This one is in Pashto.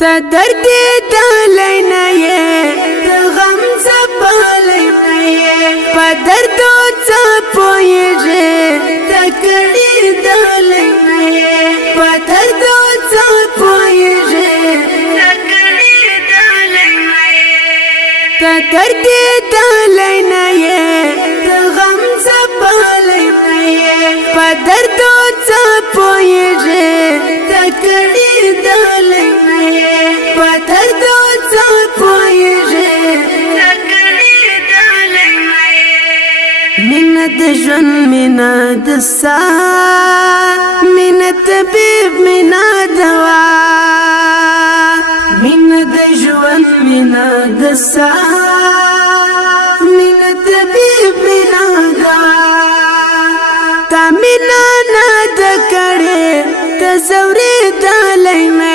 تا درد دلی نئے تا غم زبالی نئے پا درد و زبوئی جے تا کڑی دلی نئے پا درد و زبوئی جے تا کڑی دلی نئے تا درد دلی نئے تا غم زبالی نئے پا درد و زبوئی جے تا کڑی دلی نئے پتر دو زبوئی جے تکڑی دلی نئے منت جن منت سا منت بیب منت دوا منت جن منت سا منت بیب منت دوا تا منا ند کڑے تا زوری دلی نئے